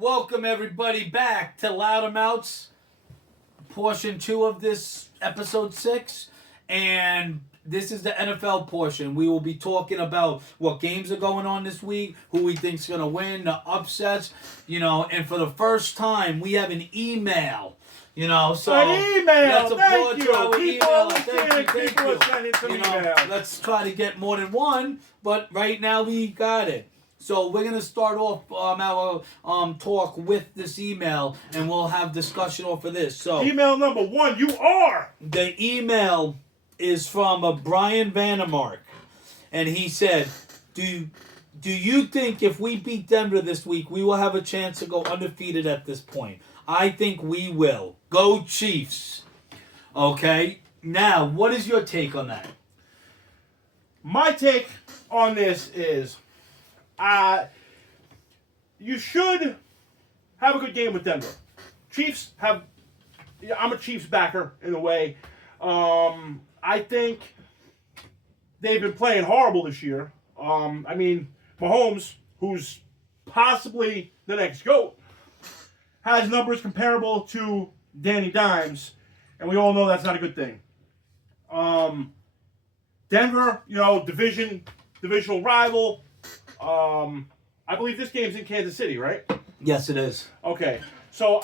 Welcome everybody back to Loudermouths, portion 2 of this episode 6, and this is the NFL portion. We will be talking about what games are going on this week, who we think's going to win, the upsets, and for the first time we have an email. So an email. let's applaud Thank to our you. email. Thank you. Sending some emails. Let's try to get more than one, but right now we got it. So we're going to start off our talk with this email, and we'll have discussion off of this. So email number 1, you are. the email is from Brian Vandermark, and he said, do you think if we beat Denver this week, we will have a chance to go undefeated at this point? I think we will. Go Chiefs. Okay, now, what is your take on that? My take on this is, you should have a good game with Denver. Chiefs have. I'm a Chiefs backer in a way. I think they've been playing horrible this year. Mahomes, who's possibly the next GOAT, has numbers comparable to Danny Dimes, and we all know that's not a good thing. Denver, divisional rival. I believe this game's in Kansas City, right? Yes, it is. Okay. So,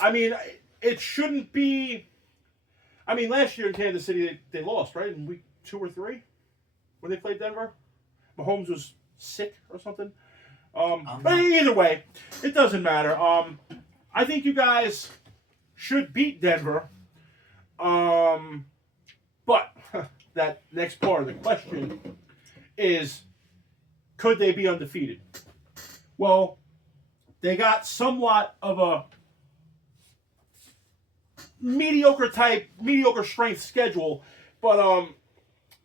it shouldn't be... last year in Kansas City, they lost, right? In week 2 or 3 when they played Denver. Mahomes was sick or something. But either way, it doesn't matter. I think you guys should beat Denver. But that next part of the question is, could they be undefeated? Well, they got somewhat of a mediocre strength schedule, but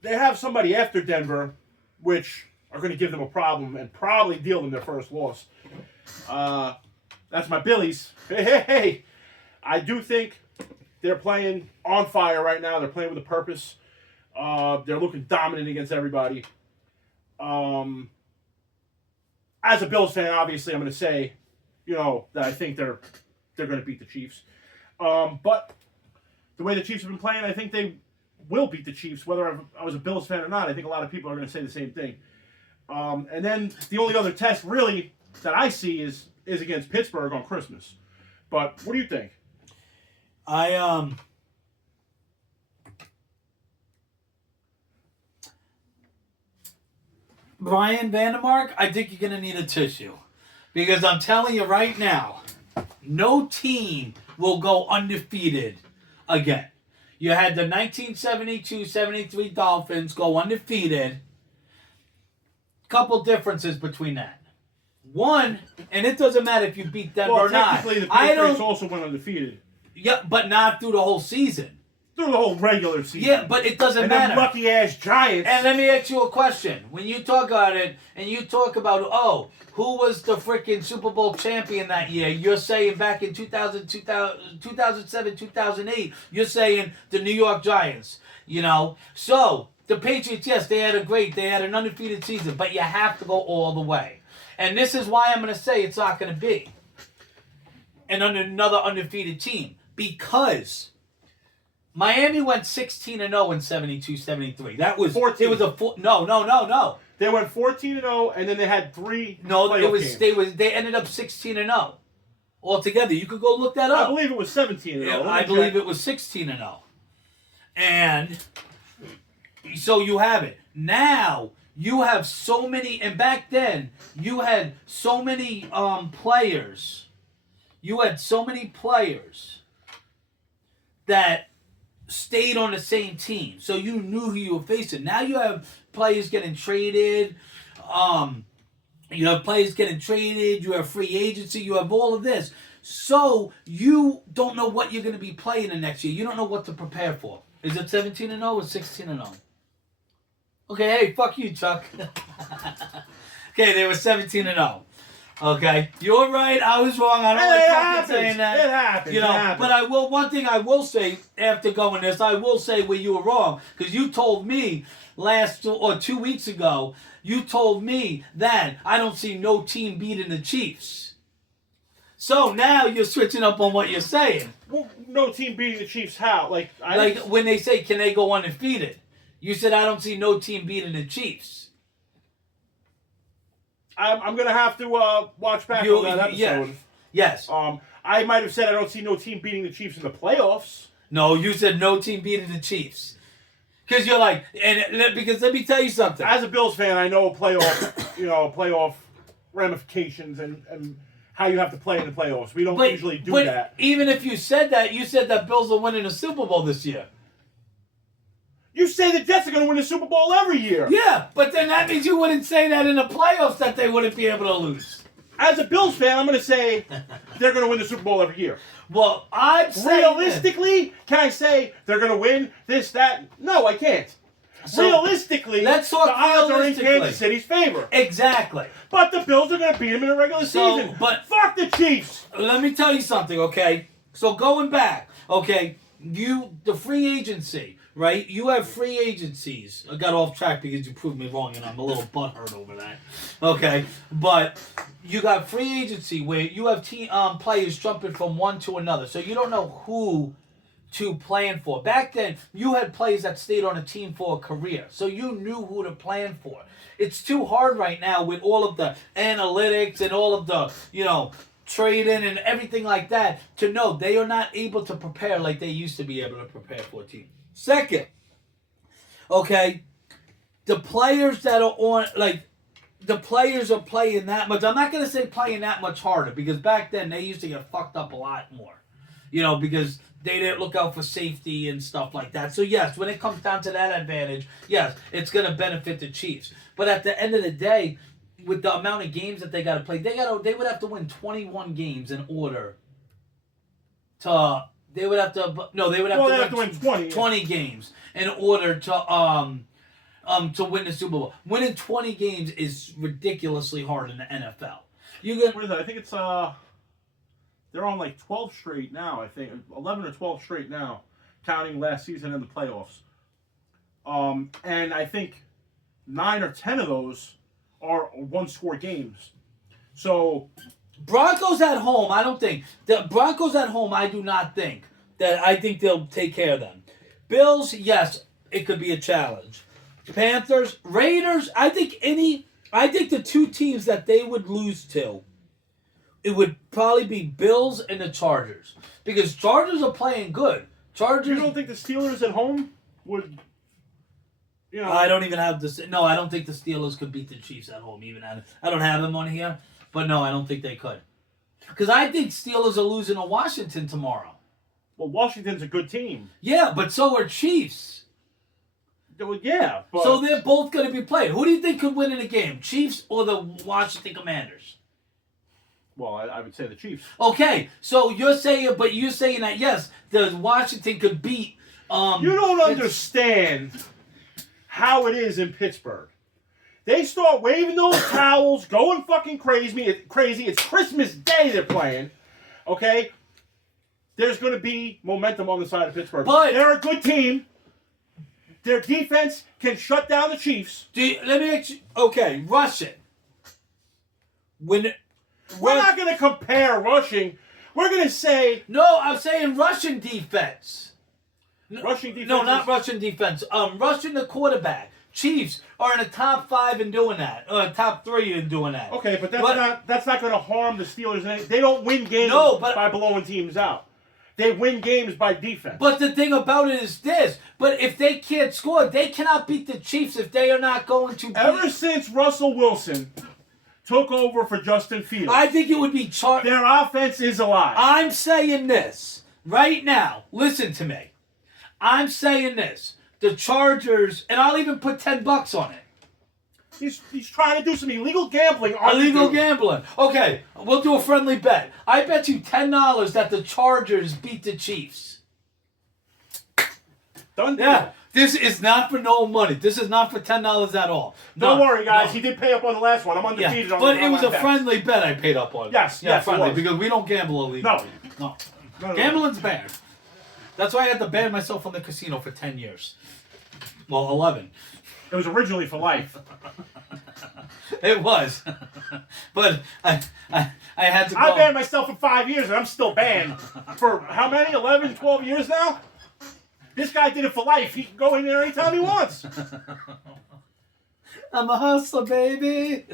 they have somebody after Denver, which are going to give them a problem and probably deal them their first loss. That's my Billies. Hey. I do think they're playing on fire right now. They're playing with a purpose. They're looking dominant against everybody. As a Bills fan, obviously, I'm going to say, that I think they're going to beat the Chiefs. But the way the Chiefs have been playing, I think they will beat the Chiefs, whether I was a Bills fan or not. I think a lot of people are going to say the same thing. And then the only other test, really, that I see is against Pittsburgh on Christmas. But what do you think? Brian Vandermark, I think you're going to need a tissue. Because I'm telling you right now, no team will go undefeated again. You had the 1972-73 Dolphins go undefeated. Couple differences between that. One, and it doesn't matter if you beat Denver or not. Technically, the Patriots also went undefeated. Yeah, but not through the whole season. Through the whole regular season. Yeah, but it doesn't and matter. And lucky-ass Giants. And let me ask you a question. When you talk about it, and you talk about, who was the freaking Super Bowl champion that year? You're saying back in 2007, 2008, you're saying the New York Giants. So, the Patriots, yes, they had an undefeated season, but you have to go all the way. And this is why I'm going to say it's not going to be another undefeated team. Because Miami went 16-0 in 72-73. That was 14. It was no. They went 14-0, and then they had 3. No, games. They ended up 16-0 altogether. You could go look that up. I believe it was 17-0. Yeah, I believe it was 16-0, and so you have it now. You have so many, and back then you had so many players. You had so many players that stayed on the same team, so you knew who you were facing. Now you have players getting traded. You have free agency. You have all of this. So you don't know what you're going to be playing the next year. You don't know what to prepare for. Is it 17-0 or 16-0? Okay, hey, fuck you, Chuck. Okay, they were 17-0. Okay, you're right. I was wrong. I don't like fucking saying that. It happens. But one thing I will say after going this, I will say where you were wrong, because you told me 2 weeks ago. You told me that I don't see no team beating the Chiefs. So now you're switching up on what you're saying. Well, no team beating the Chiefs. How? Like When they say, can they go undefeated? You said, I don't see no team beating the Chiefs. I'm gonna have to watch back on that episode. Yes. I might have said I don't see no team beating the Chiefs in the playoffs. No, you said no team beating the Chiefs. Because you're like, because let me tell you something. As a Bills fan, I know playoff ramifications and how you have to play in the playoffs. We don't usually do that. Even if you said that Bills are winning a Super Bowl this year. You say the Jets are going to win the Super Bowl every year. Yeah, but then that means you wouldn't say that in the playoffs that they wouldn't be able to lose. As a Bills fan, I'm going to say they're going to win the Super Bowl every year. Well, I'm saying... Realistically, can I say they're going to win this, that? No, I can't. So, realistically, let's talk the odds are in Kansas City's favor. Exactly. But the Bills are going to beat them in the regular season. But fuck the Chiefs. Let me tell you something, okay? So going back, okay, the free agency, right? You have free agencies. I got off track because you proved me wrong, and I'm a little butthurt over that. Okay, but you got free agency where you have players jumping from one to another, so you don't know who to plan for. Back then, you had players that stayed on a team for a career, so you knew who to plan for. It's too hard right now with all of the analytics and all of the, trading and everything like that to know they are not able to prepare like they used to be able to prepare for a team. Second, okay, the players that are on, the players are playing that much. I'm not going to say playing that much harder because back then they used to get fucked up a lot more, because they didn't look out for safety and stuff like that. So, yes, when it comes down to that advantage, yes, it's going to benefit the Chiefs. But at the end of the day, with the amount of games that they got to play, they would have to win 21 games in order to... They would have to win 20 games in order to win the Super Bowl. Winning 20 games is ridiculously hard in the NFL. What is that? I think it's they're on 12 straight now. I think 11 or 12 straight now, counting last season and the playoffs. And I think 9 or 10 of those are one-score games. So. Broncos at home, I don't think. The Broncos at home, I do not think. I think they'll take care of them. Bills, yes, it could be a challenge. Panthers, Raiders, I think the two teams that they would lose to, it would probably be Bills and the Chargers. Because Chargers are playing good. You don't think the Steelers at home would... I don't even have this. No, I don't think the Steelers could beat the Chiefs at home. I don't have them on here. But no, I don't think they could. Because I think Steelers are losing to Washington tomorrow. Well, Washington's a good team. Yeah, but so are Chiefs. Yeah. But... So they're both going to be playing. Who do you think could win in a game? Chiefs or the Washington Commanders? Well, I would say the Chiefs. Okay, so you're saying that, yes, the Washington could beat... you don't understand how it is in Pittsburgh. They start waving those towels, going fucking crazy. It's Christmas Day they're playing. Okay? There's going to be momentum on the side of Pittsburgh. But they're a good team. Their defense can shut down the Chiefs. Rushing. We're not going to compare rushing. We're going to say... No, I'm saying Russian defense. Rushing defense? No, not Russian defense. Rushing the quarterback. Chiefs are in the top 5 in doing that, or top 3 in doing that. Okay, but that's not going to harm the Steelers. They don't win games by blowing teams out. They win games by defense. But the thing about it is this. But if they can't score, they cannot beat the Chiefs if they are not going to beat... Ever since Russell Wilson took over for Justin Fields, I think it would be... Their offense is alive. I'm saying this right now. Listen to me. I'm saying this. The Chargers, and I'll even put $10 on it. He's trying to do some illegal gambling. Illegal gambling. Okay, we'll do a friendly bet. I bet you $10 that the Chargers beat the Chiefs. Done deal. Yeah, this is not for no money. This is not for $10 at all. Don't worry, guys. No. He did pay up on the last one. I'm undefeated on but it was a friendly bet I paid up on. Yes, friendly, because we don't gamble illegally. No. Gambling's bad. That's why I had to ban myself from the casino for 10 years. Well, 11. It was originally for life. It was, but I had to. I Go. banned myself for 5 years, and I'm still banned for how many? 11, 12 years now. This guy did it for life. He can go in there anytime he wants. I'm a hustler, baby.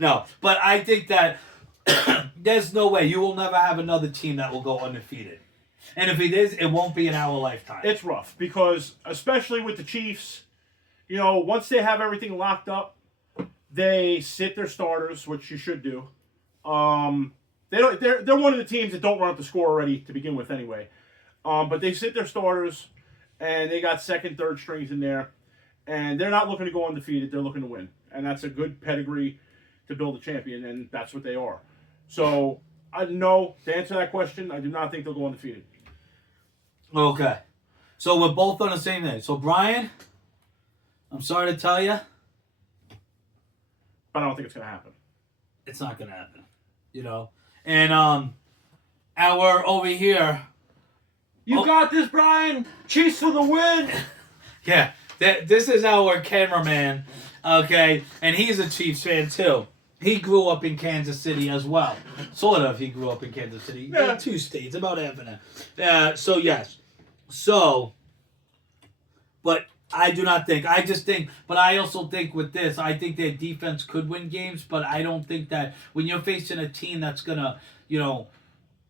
No, but I think that there's no way you will never have another team that will go undefeated. And if it is, it won't be in our lifetime. It's rough because, especially with the Chiefs, once they have everything locked up, they sit their starters, which you should do. They're one of the teams that don't run up the score already to begin with anyway. But they sit their starters, and they got second, third strings in there, and they're not looking to go undefeated. They're looking to win, and that's a good pedigree to build a champion, and that's what they are. So, no, to answer that question, I do not think they'll go undefeated. Okay. So we're both on the same thing. So, Brian, I'm sorry to tell you, But I don't think it's going to happen. it's not going to happen. And our over here, You got this, Brian. Chiefs for the win. yeah, this is our cameraman, okay? And he's a Chiefs fan, too. He grew up in Kansas City as well. Sort of, he grew up in Kansas City. Yeah. 2 states, about half an hour. So, yes. So, but I do not think. I just think, but I also think with this, I think their defense could win games, but I don't think that when you're facing a team that's going to,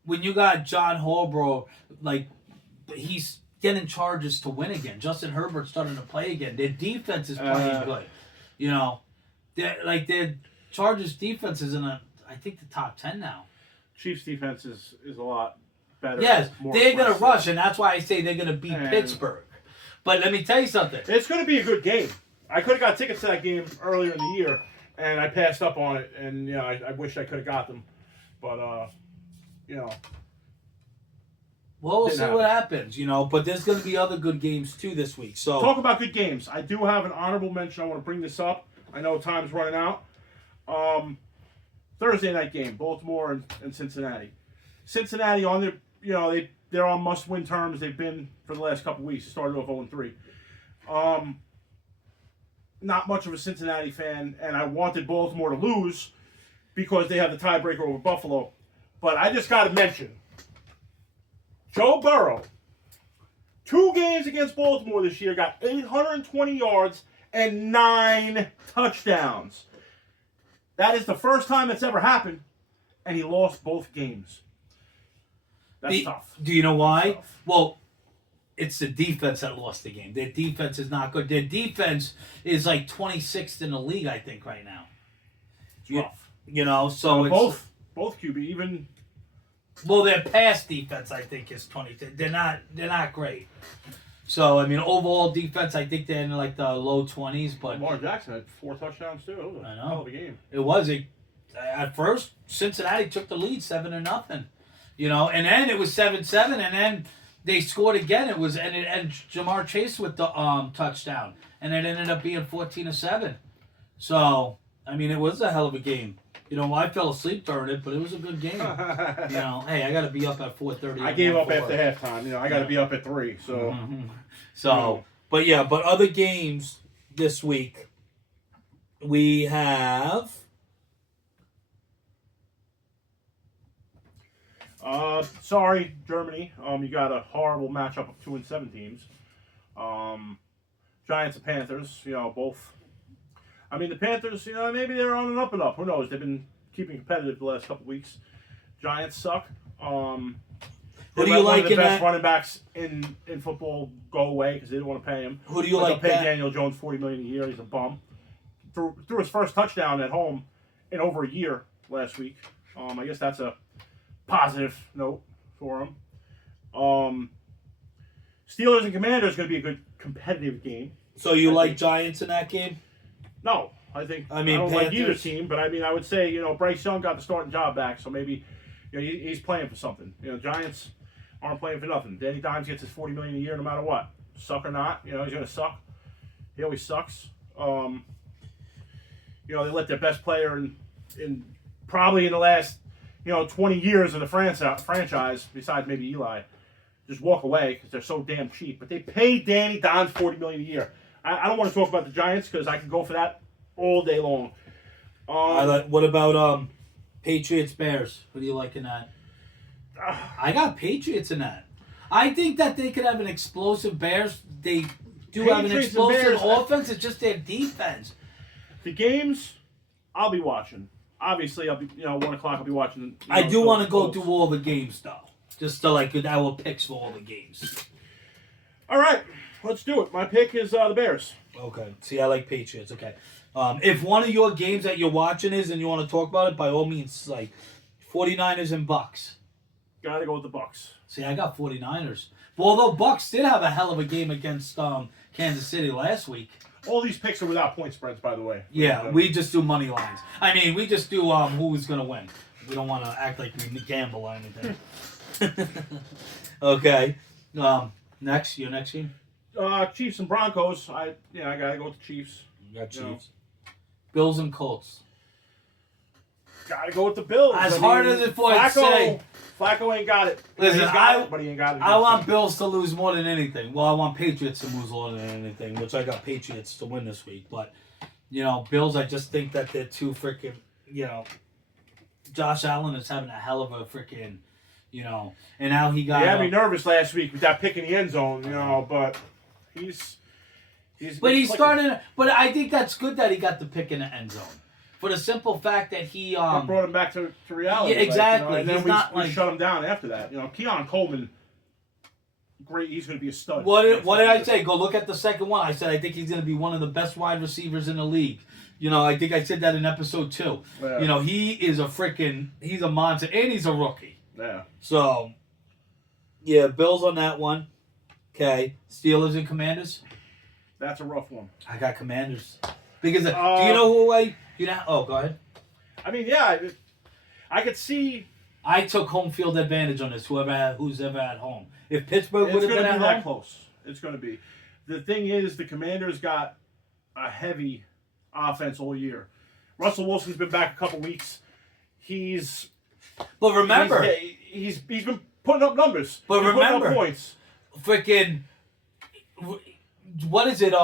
when you got John Harbaugh, like, he's getting charges to win again. Justin Herbert's starting to play again. Their defense is playing good. Their Chargers defense is I think the top 10 now. Chiefs defense is a lot better. Yes, more they're going to aggressive. rush, and that's why I say they're going to beat And- Pittsburgh. But let me tell you something. It's going to be a good game. I could have got tickets to that game earlier in the year, and I passed up on it. And I wish I could have got them, but Well, we'll Didn't see happen. what happens, But there's going to be other good games, too, this week. So talk about good games. I do have an honorable mention. I want to bring this up. I know time's running out. Thursday night game, Baltimore and Cincinnati. Cincinnati on their, they're on must-win terms. They've been for the last couple weeks. They started off 0-3. Not much of a Cincinnati fan, and I wanted Baltimore to lose because they have the tiebreaker over Buffalo. But I just got to mention Joe Burrow. 2 games against Baltimore this year, got 820 yards and 9 touchdowns. That is the first time it's ever happened, and he lost both games. That's tough. Do you know why? Tough. Well, it's the defense that lost the game. Their defense is not good. Their defense is like 26th in the league, I think, right now. It's rough. So it's Both QB, even well, their pass defense, I think, is 20. They're not great. So overall defense, I think they're in like the low 20s. But Lamar Jackson had 4 touchdowns too. It was I a know. hell of a game. it was at first Cincinnati took the lead 7-0. And then it was 7-7, and then they scored again. It was and Jamar Chase with the touchdown, and it ended up being 14-7. So it was a hell of a game. I fell asleep during it, but it was a good game. Hey, I got to be up at 4:30. I gave up after halftime. I got to be up at 3. So Mm-hmm. So, but other games this week, we have. sorry, Germany. You got a horrible matchup of 2-7 teams. Giants and Panthers. Both. The Panthers. Maybe they're on an up and up. Who knows? They've been keeping competitive the last couple weeks. Giants suck. Who do you one like of the in best that? running backs in football go away because they didn't want to pay him. Who do you But like they'll pay that? Daniel Jones $40 million a year. He's a bum. Threw his first touchdown at home in over a year last week. I guess that's a positive note for him. Steelers and Commanders is going to be a good competitive game. So you I like think- Giants in that game? No, I think I mean, I don't like either Panthers- team, but I would say Bryce Young got the starting job back, so maybe he's playing for something. Giants aren't playing for nothing. Danny Dimes gets his $40 million a year no matter what, suck or not. He's going to suck. He always sucks. They let their best player in probably in the last 20 years of the franchise, besides maybe Eli, just walk away because they're so damn cheap. But they pay Danny Dimes $40 million a year. I don't want to talk about the Giants because I can go for that all day long. What about Patriots Bears? What do you like in that? I got Patriots in that. I think that they could have an explosive Bears. They do have an Patriots and explosive Bears, offense. It's just their defense. The games, I'll be watching. Obviously, I'll be 1 o'clock. I'll be watching. I do want to go through all the games though, just to like our picks for all the games. All right, let's do it. My pick is the Bears. Okay. See, I like Patriots. Okay. If one of your games that you're watching is and you want to talk about it, by all means, like 49ers and Bucks. Gotta go with the Bucks. See, I got 49ers. But although Bucks did have a hell of a game against Kansas City last week. All these picks are without point spreads, by the way. Yeah, we just do money lines. I mean, we just do who's going to win. We don't want to act like we gamble or anything. Okay. Next, your next game? Chiefs and Broncos. I gotta go with the Chiefs. You got Chiefs. No. Bills and Colts. Gotta go with the Bills. As hard as it for to say. Flacco ain't got it. Listen, He's got it, but he ain't got it. I want Bills to lose more than anything. Well, I want Patriots to lose more than anything, which I got Patriots to win this week. But, Bills, I just think that they're too freaking, Josh Allen is having a hell of a freaking, and now he got. He had me nervous last week with that pick in the end zone, but he's starting. But I think that's good that he got the pick in the end zone. For the simple fact that he that brought him back to reality. Yeah, exactly. And then He's we shut him down after that. Keon Coleman, great. He's going to be a stud. What did I say? Go look at the second one. I said I think he's going to be one of the best wide receivers in the league. I think I said that in episode 2. Yeah. He is he's a monster, and he's a rookie. Yeah. So, yeah, Bills on that one. Okay, Steelers and Commanders. That's a rough one. I got Commanders because do you know who I? Oh, go ahead. I mean, yeah, I could see. I took home field advantage on this. Who's ever at home. If Pittsburgh would have been at that home, close. It's going to be. The thing is, the Commanders got a heavy offense all year. Russell Wilson's been back a couple weeks. But remember, he's been putting up numbers. But He's remember, putting up points. Freaking, what is it?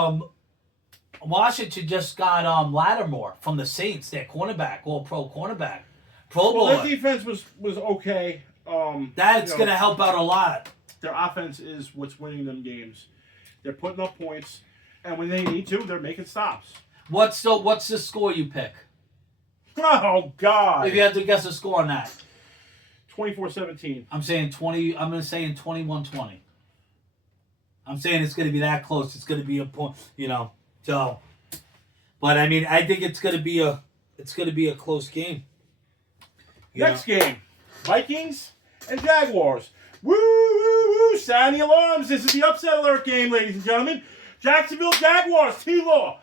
Washington just got Lattimore from the Saints, their cornerback, all-pro cornerback. Pro Bowler. Well, their defense was okay. That's going to help out a lot. Their offense is what's winning them games. They're putting up points, and when they need to, they're making stops. What's the score you pick? Oh, God. If you had to guess a score on that. 24-17. I'm saying 20. I'm going to say in 21-20. I'm saying it's going to be that close. It's going to be a point, So, but I mean, I think it's going to be a close game. Next game, Vikings and Jaguars. Woo, woo, woo! Sound the alarms. This is the upset alert game, ladies and gentlemen. Jacksonville Jaguars, T-Law.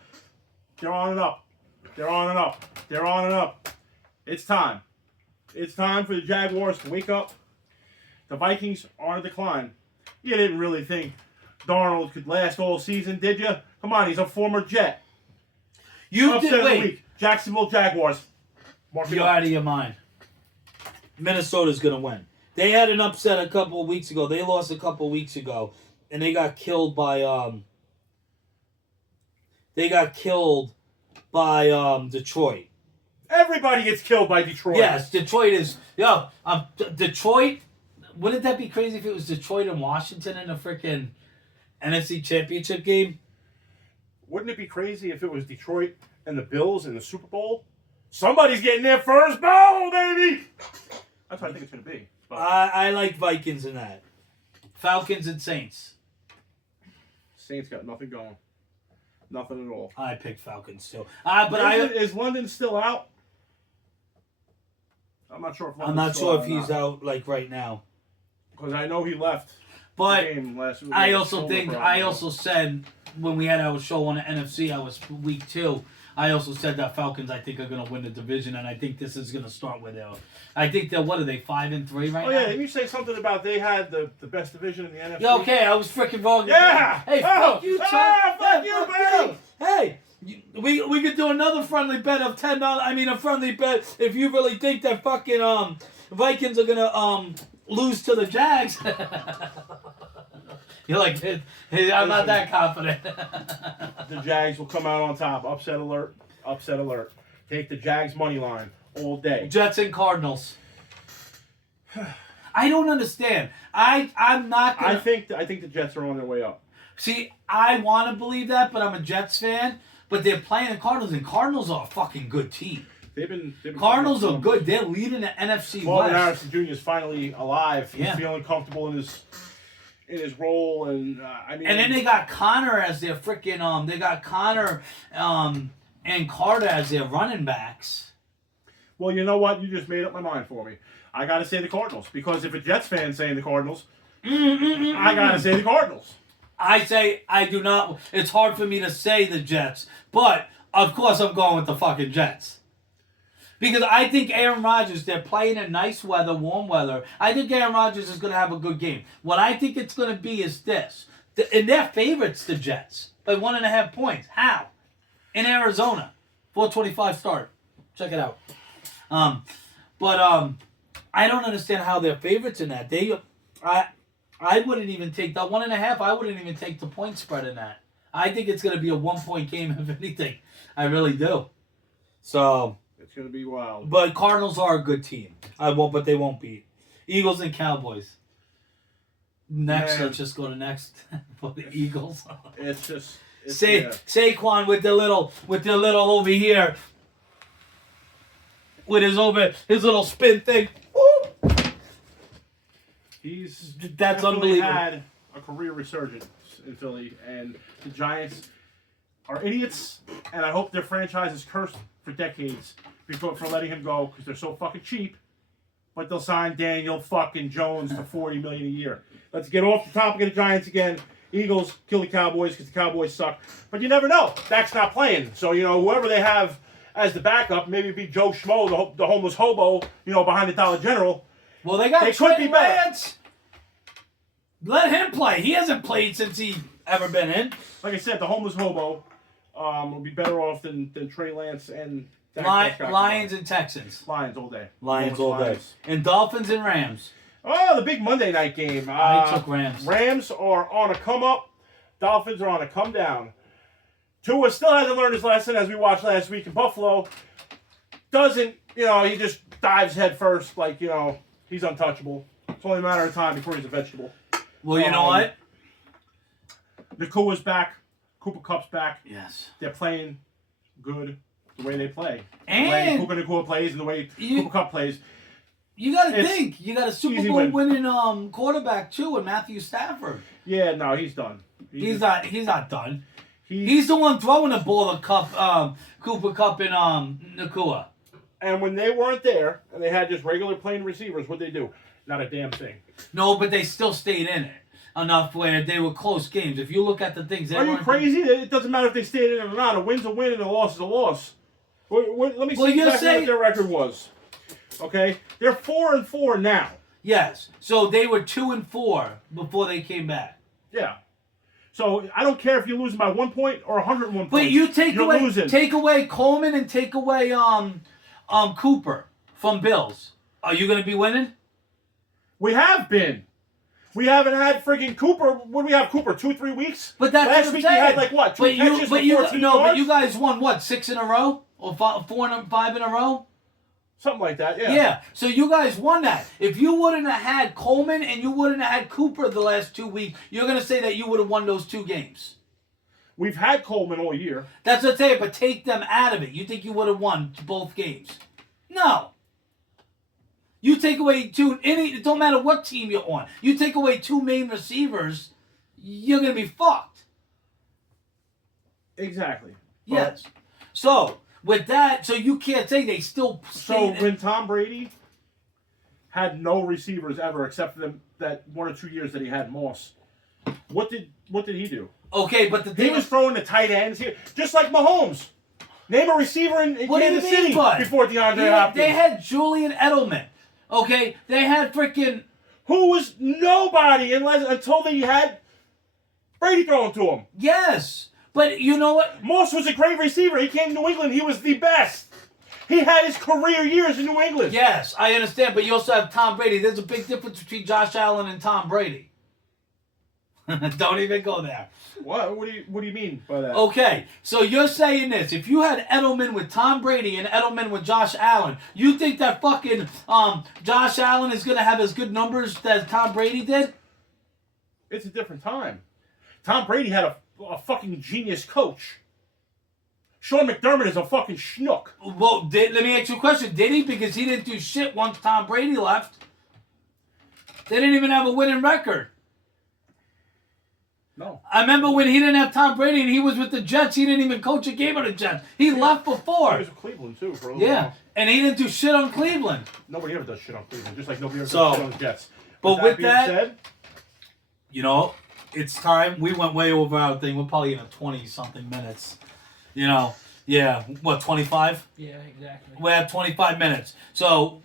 They're on and up. They're on and up. They're on and up. It's time. It's time for the Jaguars to wake up. The Vikings are in decline. You didn't really think Darnold could last all season, did you? Come on, he's a former Jet. Upset of the week. Jacksonville Jaguars. You're out of your mind. Minnesota's going to win. They had an upset a couple of weeks ago. They lost a couple of weeks ago, and they got killed by Detroit. Everybody gets killed by Detroit. Yes, Detroit is. Detroit. Wouldn't that be crazy if it was Detroit and Washington in a freaking NFC Championship game? Wouldn't it be crazy if it was Detroit and the Bills in the Super Bowl? Somebody's getting their first bowl, baby! That's what I think it's going to be. But I like Vikings in that. Falcons and Saints. Saints got nothing going. Nothing at all. I picked Falcons too. Is London still out? I'm not sure if I'm not sure if he's out like right now. Because I know he left. But the game last week. I also said when we had our show on the NFC, I was week 2. I also said that Falcons, I think, are going to win the division, and I think this is going to start with I think they're, what are they, 5-3 right now? Oh, yeah, didn't you say something about they had the best division in the NFC? Yeah, okay, I was freaking wrong. Yeah! Hey, fuck you, Chuck. Fuck you, baby! Hey, we could do another friendly bet of $10. I mean, a friendly bet if you really think that fucking Vikings are going to lose to the Jags. You're like, hey, I'm not that confident. The Jags will come out on top. Upset alert. Upset alert. Take the Jags money line all day. Jets and Cardinals. I don't understand. I'm not gonna... I think the Jets are on their way up. See, I want to believe that, but I'm a Jets fan. But they're playing the Cardinals, and Cardinals are a fucking good team. They've been Cardinals are good. They're leading the NFC Marvin West. Harrison Jr. is finally alive. He's Yeah. feeling comfortable in his role, and I mean. And then they got Connor as their freaking They got Connor and Carter as their running backs. Well, you know what? You just made up my mind for me. I got to say the Cardinals because if a Jets fan's saying the Cardinals, I got to say the Cardinals. I say I do not. It's hard for me to say the Jets, but of course I'm going with the fucking Jets. Because I think Aaron Rodgers, they're playing in nice weather, warm weather. I think Aaron Rodgers is going to have a good game. What I think it's going to be is this. And they're favorites, the Jets, by 1.5 points. How? In Arizona. 4:25 start. Check it out. But I don't understand how they're favorites in that. I wouldn't even take that 1.5. I wouldn't even take the point spread in that. I think it's going to be a 1-point game, if anything. I really do. So... It's going to be wild. But Cardinals are a good team. But they won't beat Eagles and Cowboys. Next, Man. let's just go to next for the Eagles. It's just Saquon with the little over here, with his little spin thing. Woo! He's That's definitely unbelievable. had a career resurgence in Philly, and the Giants are idiots, and I hope their franchise is cursed for decades for letting him go because they're so fucking cheap. But they'll sign Daniel fucking Jones for $40 million a year. Let's get off the topic of the Giants again. Eagles kill the Cowboys because the Cowboys suck. But you never know. Dak's not playing, so whoever they have as the backup, maybe it'd be Joe Schmo, the homeless hobo, behind the Dollar General. Well, they got They could be Trey better. Lance. Let him play. He hasn't played since he ever been in. Like I said, the homeless hobo will be better off than Trey Lance and Dak Prescott. Lions and Texans. Lions all day. Lions Going all with day. Lions. And Dolphins and Rams. Oh, the big Monday night game. I took Rams. Rams are on a come up. Dolphins are on a come down. Tua still hasn't learned his lesson, as we watched last week in Buffalo. Doesn't, he just dives head first like, he's untouchable. It's only a matter of time before he's a vegetable. Well, you know what? Nakua's back. Cooper Kupp's back. Yes. They're playing good the way they play. And the way Puka Nacua plays and the way Cooper Kupp plays. You got to It's think. You got a Super easy Bowl win. winning quarterback too, in Matthew Stafford. Yeah, no, he's done. He's not done. He's the one throwing the ball to Cooper Kupp and Nakua. And when they weren't there and they had just regular plain receivers, what'd they do? Not a damn thing. No, but they still stayed in it enough where they were close games. If you look at the things, they Are you weren't- crazy? It doesn't matter if they stayed in it or not. A win's a win and a loss is a loss. Let me see Well, you exactly say- what their record was. Okay? They're 4-4 now. Yes. So they were 2-4 before they came back. Yeah. So I don't care if you're losing by 1 point or 101 But points. you You're losing. take away Coleman and take away Cooper from Bills. Are you going to be winning? We have been. We haven't had freaking Cooper. What do we have, Cooper? 2-3 weeks? But that's Last what I'm week saying. you had like what? Two catches for 14 yards? but you guys won what? 6 in a row or 4 and 5 in a row? Something like that. Yeah. Yeah. So you guys won that. If you wouldn't have had Coleman and you wouldn't have had Cooper the last 2 weeks, you're going to say that you would have won those 2 games. We've had Coleman all year. That's what I'm saying, but take them out of it. You think you would have won both games? No. You take away it don't matter what team you're on. You take away 2 main receivers, you're going to be fucked. Exactly. Yes. So, with that, so you can't say they still So stayed in. when Tom Brady had no receivers ever except for that 1 or 2 years that he had Moss, what did he do? Okay, but the He thing was throwing the tight ends here, just like Mahomes. Name a receiver in What do you Kansas mean, City bud? before DeAndre Hopkins. They had Julian Edelman. Okay, they had freaking. Who was nobody until they had Brady throwing to him. Yes, but you know what? Moss was a great receiver. He came to New England. He was the best. He had his career years in New England. Yes, I understand, but you also have Tom Brady. There's a big difference between Josh Allen and Tom Brady. Don't even go there. What? What do you mean by that? Okay, so you're saying this. If you had Edelman with Tom Brady and Edelman with Josh Allen, you think that fucking Josh Allen is going to have as good numbers as Tom Brady did? It's a different time. Tom Brady had a fucking genius coach. Sean McDermott is a fucking schnook. Well, let me ask you a question. Did he? Because he didn't do shit once Tom Brady left. They didn't even have a winning record. No. I remember when he didn't have Tom Brady and he was with the Jets, he didn't even coach a game on the Jets. He left He before. was with Cleveland, too, for a little Yeah, while. and he didn't do shit on Cleveland. Nobody ever does shit on Cleveland, just like nobody ever So, does shit on the Jets. but with being that- said, You know, it's time. We went way over our thing. We're probably in a 20-something minutes. You know, yeah, what, 25? Yeah, exactly. We have 25 minutes. So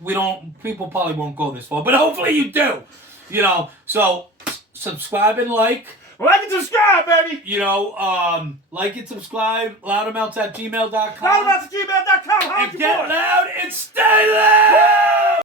people probably won't go this far, but hopefully you do. You know, so subscribe and like. like and subscribe, baby! You know, like and subscribe. Loudamounts@gmail.com. Loudamounts@gmail.com. How's And your get boy? loud and stay loud!